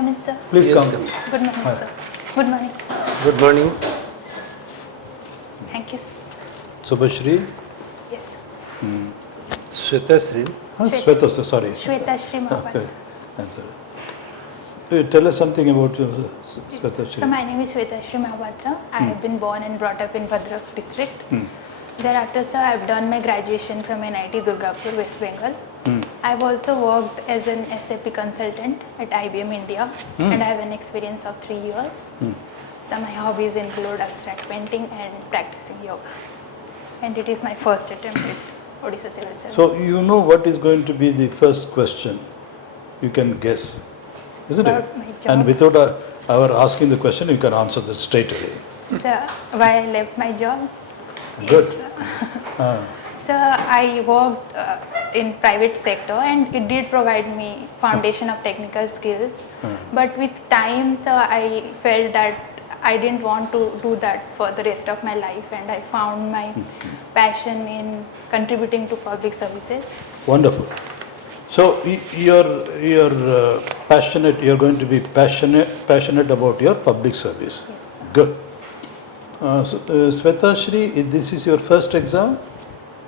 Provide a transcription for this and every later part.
come in, sir? Please Yes, come. come. Good morning, Hi. sir. Good morning, sir. Good morning. Thank you, sir. SWETASHREE. Yes. SWETASHREE. SWETASHREE, sorry. SWETASHREE Okay, MOHAPATRA. I'm sorry. Tell us something about your So SWETASHREE. my name is SWETASHREE MOHAPATRA. I have been born and brought up in Bhadrak district. Thereafter, sir, I have done my graduation from NIT Durgapur, West Bengal. I have also worked as an SAP consultant at IBM India and I have an experience of 3 years. So my hobbies include abstract painting and practicing yoga. And it is my first attempt at Odisha Civil Service. So you know what is going to be the first question. You can guess, isn't it? About my job. And without our asking the question, you can answer that straight away. Sir, why I left my job? Good. Yes, so I worked in private sector and it did provide me foundation of technical skills. But with time, so I felt that I didn't want to do that for the rest of my life, and I found my passion in contributing to public services. Wonderful. So you're passionate. You're going to be passionate about your public service. Yes, sir. Good. SWETASHREE, this is your first exam.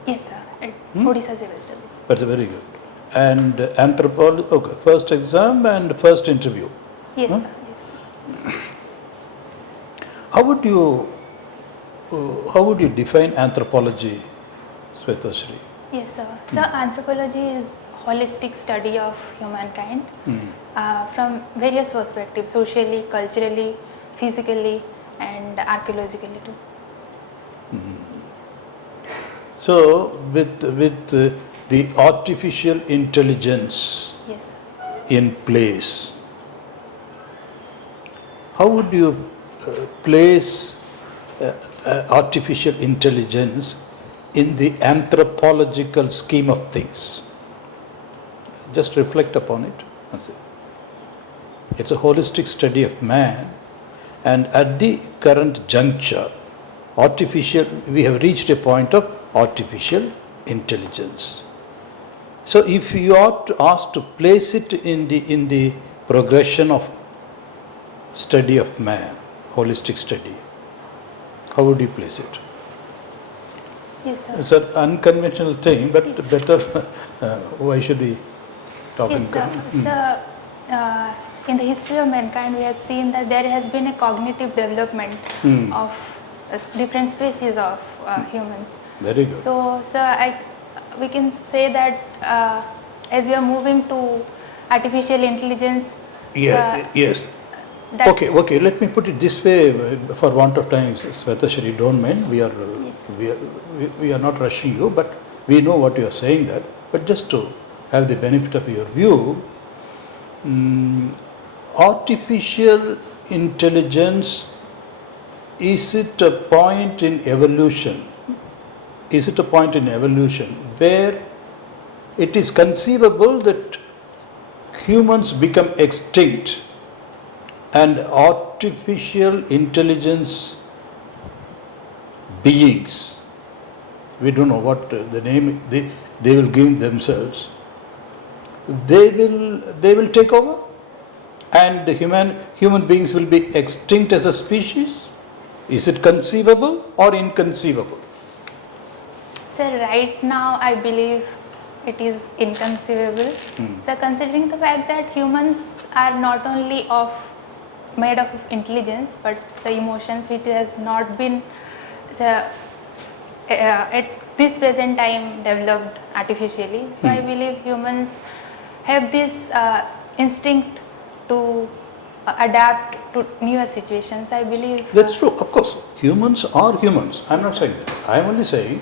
Yes, sir. At Odisha Civil Service. That's very good. And anthropology. Okay, first exam and first interview. Yes, Huh? sir. Yes, sir. How would you define anthropology, SWETASHREE? Yes, sir. So anthropology is holistic study of humankind from various perspectives: socially, culturally, physically, and archaeologically too. So with the artificial intelligence Yes, sir. in place, how would you place artificial intelligence in the anthropological scheme of things? Just reflect upon it. It's a holistic study of man, and at the current juncture, we have reached a point of artificial intelligence. So if you are asked to place it in the progression of study of man, holistic study, how would you place it? Yes, sir. It's an unconventional thing, but better. Why should we talk in Yes, sir. So, in the history of mankind, we have seen that there has been a cognitive development of different species of humans. Very good. So, we can say that as we are moving to artificial intelligence. Yes. that- Okay. Let me put it this way, for want of time, SWETASHREE, don't mind. We are not rushing you, but we know what you are saying. That, but just to have the benefit of your view, artificial intelligence, is it a point in evolution? Is it a point in evolution where it is conceivable that humans become extinct and artificial intelligence beings, we don't know what the name they will give themselves, they will take over and human beings will be extinct as a species? Is it conceivable or inconceivable? So right now, I believe it is inconceivable. So considering the fact that humans are not only made of intelligence, but the emotions which has not been at this present time developed artificially. So I believe humans have this instinct to adapt to newer situations. I believe That's true. Of course, humans are humans. I'm not saying that. I'm only saying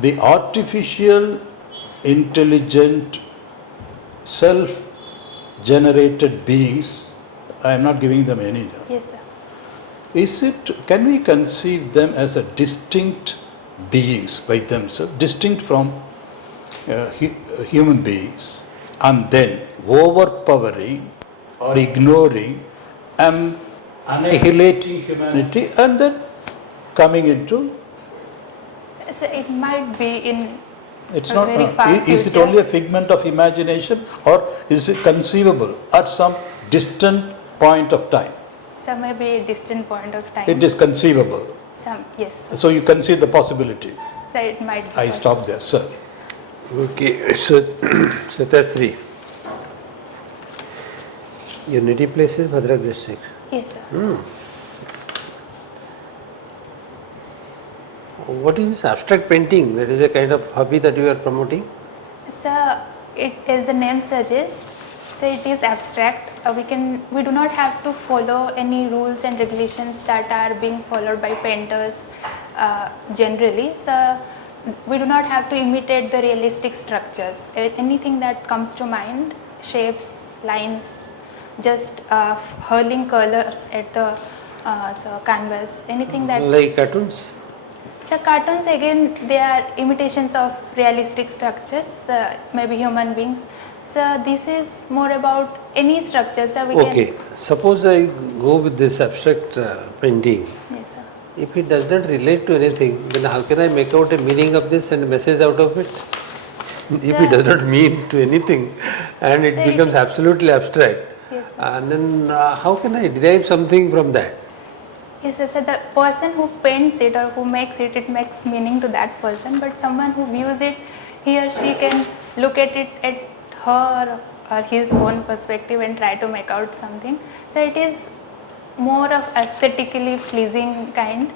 the artificial, intelligent, self-generated beings, I am not giving them any name. Yes, sir. Can we conceive them as a distinct beings by themselves, distinct from human beings, and then overpowering or ignoring and annihilating humanity and then coming into? So it might be in It's a not. very far Is it future. only a figment of imagination, or is it conceivable at some distant point of time. So maybe a distant point of time. It is conceivable. Yes. So you conceive the possibility. So it might be I possible. stop there, sir. Okay, so SWETASHREE. Your native place is Bhadrak district. Yes, sir. What is this abstract painting? That is a kind of hobby that you are promoting? So it, as the name suggests, so it is abstract. We do not have to follow any rules and regulations that are being followed by painters generally. So we do not have to imitate the realistic structures. Anything that comes to mind, shapes, lines, just hurling colors at the canvas, anything that. Like cartoons? So cartoons, again, they are imitations of realistic structures, maybe human beings. So this is more about any structure. So we Okay, suppose I go with this abstract painting. Yes, sir. If it does not relate to anything, then how can I make out a meaning of this and a message out of it? If it does not mean to anything and it Sir, becomes absolutely abstract, Yes, sir. and then how can I derive something from that? Yes, sir. So the person who paints it or who makes it, it makes meaning to that person. But someone who views it, he or she can look at it at her or his own perspective and try to make out something. So it is more of aesthetically pleasing kind.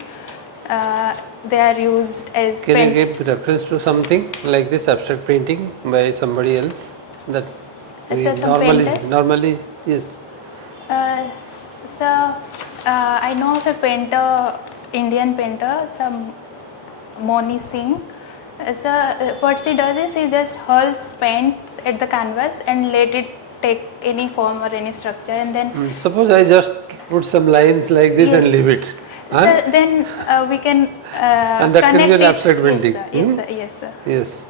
They are used as Can I give reference to something like this abstract painting by somebody else that we So some painters? normally yes. So I know of a painter, Indian painter, some Moni Singh. So what she does is she just hurls paints at the canvas and let it take any form or any structure, and then Suppose I just put some lines like this and Yes. leave it. so then we can And that can be connect an it. abstract painting. Yes, sir. Yes, sir. Yes.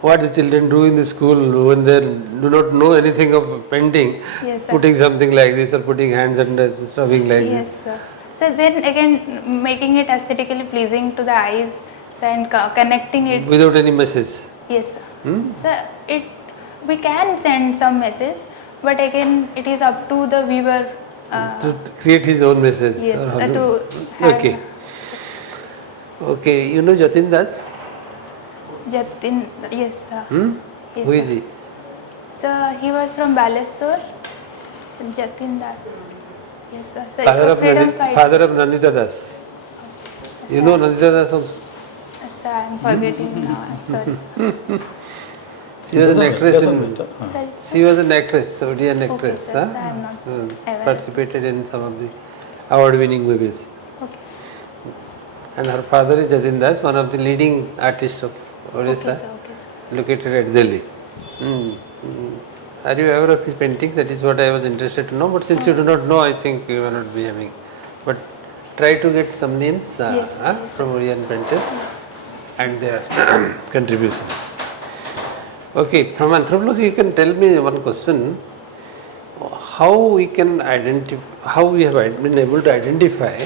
What the children do in the school when they do not know anything of painting, Yes, sir. putting something like this or putting hands under stuffing like Yes, this. sir. So then again, making it aesthetically pleasing to the eyes, so, and connecting it. Without any message. Yes, sir. So we can send some message, but again, it is up to the viewer. To create his own message. Yes, or how to have okay. Okay, you know Jatin Das? Jatin. Yes, sir. Yes, Who is sir. he? So he was from Baleswar. Jatin Das. Yes, sir. So Father of Nandita Das. You know Nandita Das also? Sir, I am forgetting now. I'm sorry. Sir. She was an actress. Doesn't In, matter. Sorry. she was an actress, Saudi-an Okay, actress. sir. So I am not aware. Participated in some of the award-winning movies. Okay. And her father is Jatin Das, one of the leading artists of Okay, Odisha, sir. Okay, sir. located at Delhi. Are you aware of his painting? That is what I was interested to know. But since you do not know, I think you will not be having. But try to get some names Yes, yes. from Oriental painters and their contributions. Okay, from anthropology, you can tell me one question. How we can identify, how we have been able to identify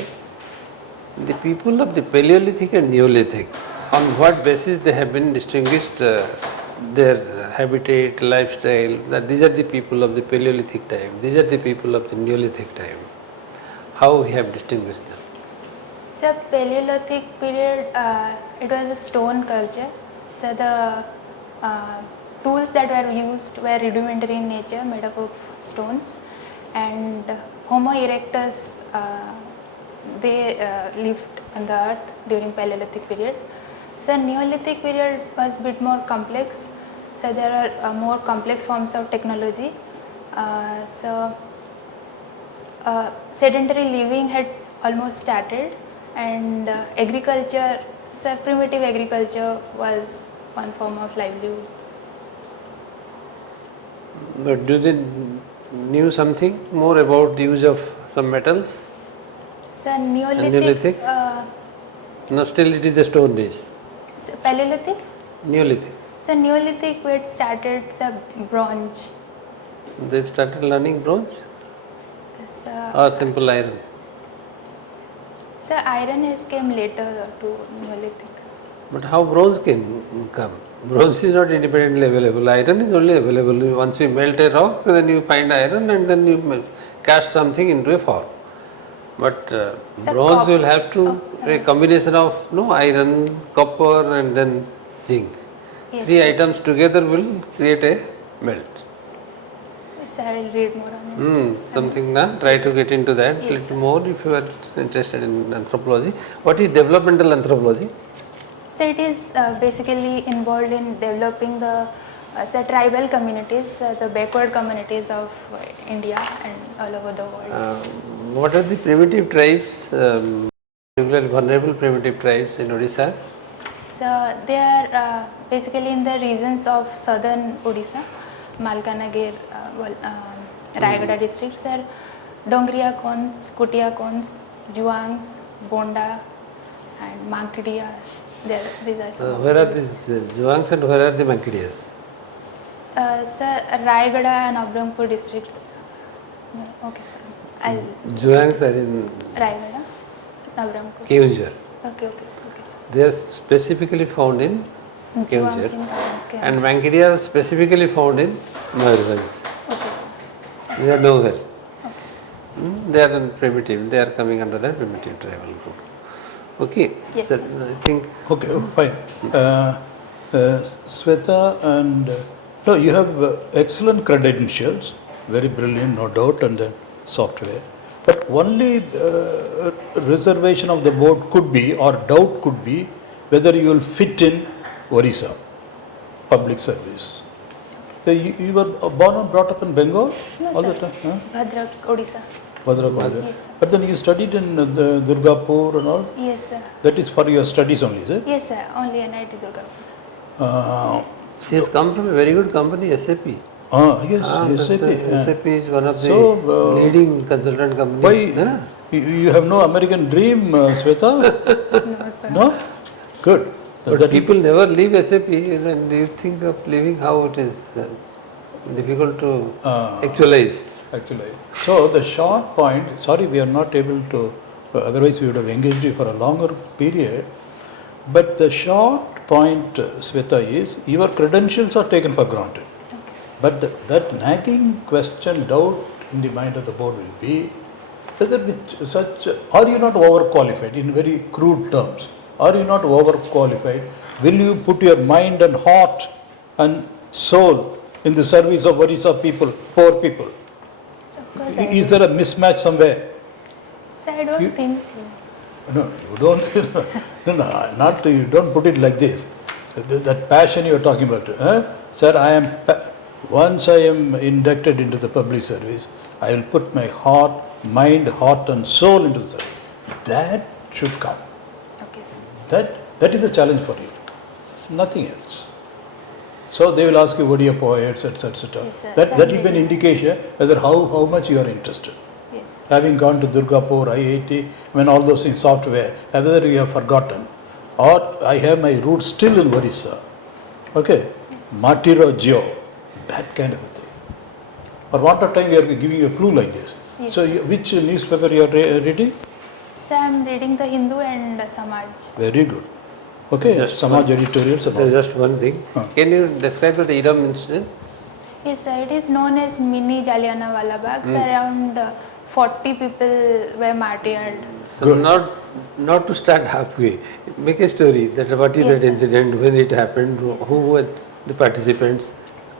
the people of the Paleolithic and Neolithic, on what basis they have been distinguished, their habitat, lifestyle, that these are the people of the Paleolithic time, these are the people of the Neolithic time. How we have distinguished them? So Paleolithic period, it was a stone culture. So the tools that were used were rudimentary in nature, made up of stones, and Homo erectus, they lived on the earth during Paleolithic period. So Neolithic period was a bit more complex. So there are more complex forms of technology. Sedentary living had almost started, and agriculture, so primitive agriculture was one form of livelihood. But do they knew something more about the use of some metals? So Neolithic, Neolithic? No, still it is the stone days. so Paleolithic. Neolithic. So Neolithic we had started bronze. They started learning bronze So, or simple iron. so iron has came later to Neolithic. But how bronze can come? Bronze is not independently available. Iron is only available. Once you melt a rock, then you find iron and then you melt. cast something into a form. But bronze cop- will have to a combination of iron, copper and then zinc. Yes, Three sir. items together will create a melt. Yes, sir, I will read more on it. Something now, try to get into that Yes, little sir. more if you are interested in anthropology. What is developmental anthropology? So it is basically involved in developing the tribal communities, the backward communities of India and all over the world. What are the primitive tribes, particularly vulnerable primitive tribes in Odisha? So they are basically in the regions of southern Odisha, Malkanagir, Rayagada districts are Dongriya Kons, Kutia Kons, Juangs, Bonda and Mankdiya. These are some. Where are these Juangs and where are the Mankidiyas? Sir, Rayagada and Abrampur districts. Okay, sir. I'll Juangs are in Rayagada, Abrampur. Keonjhar. Okay, sir. They are specifically found in Juangs Keonjhar. in okay. And Mankidiyas are specifically found in Mayurbhanj. Okay, sir. They are nowhere. Okay, sir. They are in primitive, they are coming under the primitive tribal group. Okay, Yes, so sir. I think Okay, fine. Sweta and no, you have excellent credentials, very brilliant, no doubt, and then software. But only reservation of the board could be, or doubt could be, whether you will fit in Odisha, public service. You were born and brought up in Bengal No, all sir. the time? Huh? Bhadrak, Odisha. Bhadrapur. Yes, sir. But then you studied in Durgapur and all? Yes, sir. That is for your studies only, is it? Yes, sir. Only NIT Durgapur. she has come from a very good company, SAP. Yes, That's SAP. SAP is one of the So, leading consultant companies. Why? Yeah. You have no American dream, Sweta? No, sir. No? Good. But people never leave SAP, and do you think of leaving, how it is difficult to actualize? Actually. So the short point, sorry we are not able to, otherwise we would have engaged you for a longer period. But the short point, Sweta, is your credentials are taken for granted. But that nagging question, doubt in the mind of the board will be whether with such, are you not overqualified in very crude terms? Are you not overqualified? Will you put your mind and heart and soul in the service of Odisha people, poor people? Of course, Is there a mismatch somewhere? Sir, I don't think so. No, you don't. Not you don't put it like this. That passion you are talking about, sir. Once I am inducted into the public service, I will put my mind, heart, and soul into the service. That should come. Okay, sir. That is the challenge for you. Nothing else. So they will ask you what are your poets, etc. Yes, sir. That will be an Certainly. indication whether how much you are interested. Yes. Having gone to Durgapur, IIT, when all those things software, whether you have forgotten, or I have my roots still in Odisha. Okay, Matiro Geo, that kind of a thing. For want of time, we are giving you a clue like this. Yes. So, which newspaper you are reading? Sir, I am reading the Hindu and Samaj. Very good. Okay, Just Samaj editorials So about. just one thing. Can you describe the Iram incident? Yes, sir. It is known as Mini Jallianwala Bagh. So around 40 people were martyred. So not to start halfway. Make a story that what is Yes, that sir. incident, when it happened, who were the participants.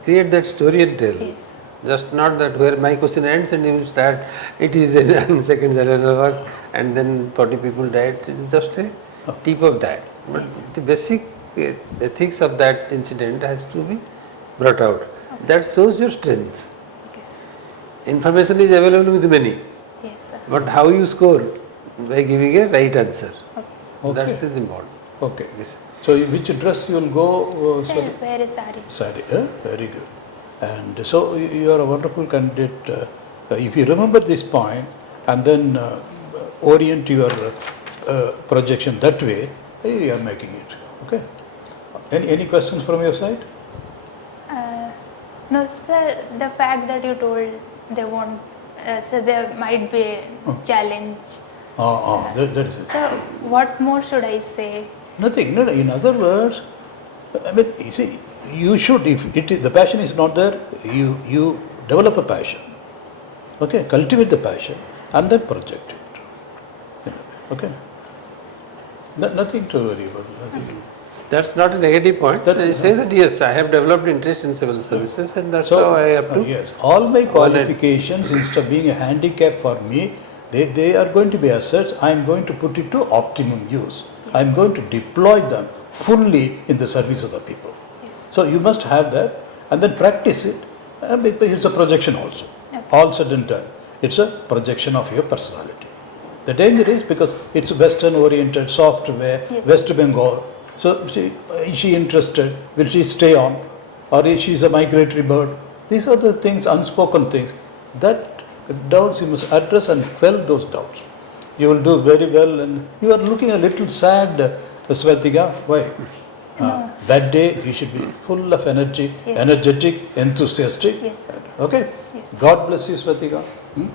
Create that story and tell. Yes. Just not that where my question ends and you start, it is a second Jallianwala Bagh and then 40 people died. It is just a tip of that. But Yes. the basic ethics of that incident has to be brought out. That shows your strength. Okay, sir. Information is available with many, Yes, sir. but how you score? By giving a right answer. Okay. That's is important. Okay. Yes. So, which dress you will go? Sir, I wear a sari. Sari, very good. And so you are a wonderful candidate. If you remember this point and then orient your projection that way, you are making it. Okay. Any questions from your side? No, sir. The fact that you told they won't, so there might be a challenge. That is it. So, what more should I say? Nothing. No, in other words, I mean, you see, you should, if it is, the passion is not there, you develop a passion. Okay, cultivate the passion and then project it. In a way, okay? Nothing to worry about. Nothing. That's not a negative point. That's- I say that yes, I have developed interest in civil services, and that's how I have to. Yes, all my qualifications, instead of being a handicap for me, they are going to be assets. I am going to put it to optimum use. I am going to deploy them fully in the service of the people. So you must have that and then practice it. It's a projection also. All said and done, it's a projection of your personality. The danger is because it's Western oriented software, West Bengal. So is she interested? Will she stay on? Or is she a migratory bird? These are the things, unspoken things. That doubts you must address and quell those doubts. You will do very well, and you are looking a little sad, Swetika. Why? That day you should be full of energy, energetic, enthusiastic. Yes. Okay? God bless you, Swetika.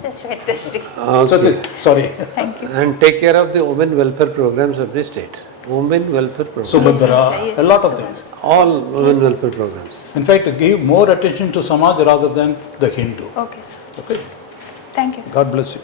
Sir, SWETASHREE. Swetita, sorry. Thank you. And take care of the women welfare programs of the state. Women welfare programs. Subhadra, Yes, a lot of Subhadra. things. All women welfare programs. In fact, give more attention to Samaj rather than the Hindu. Okay, sir. Okay? Thank you, sir. God bless you.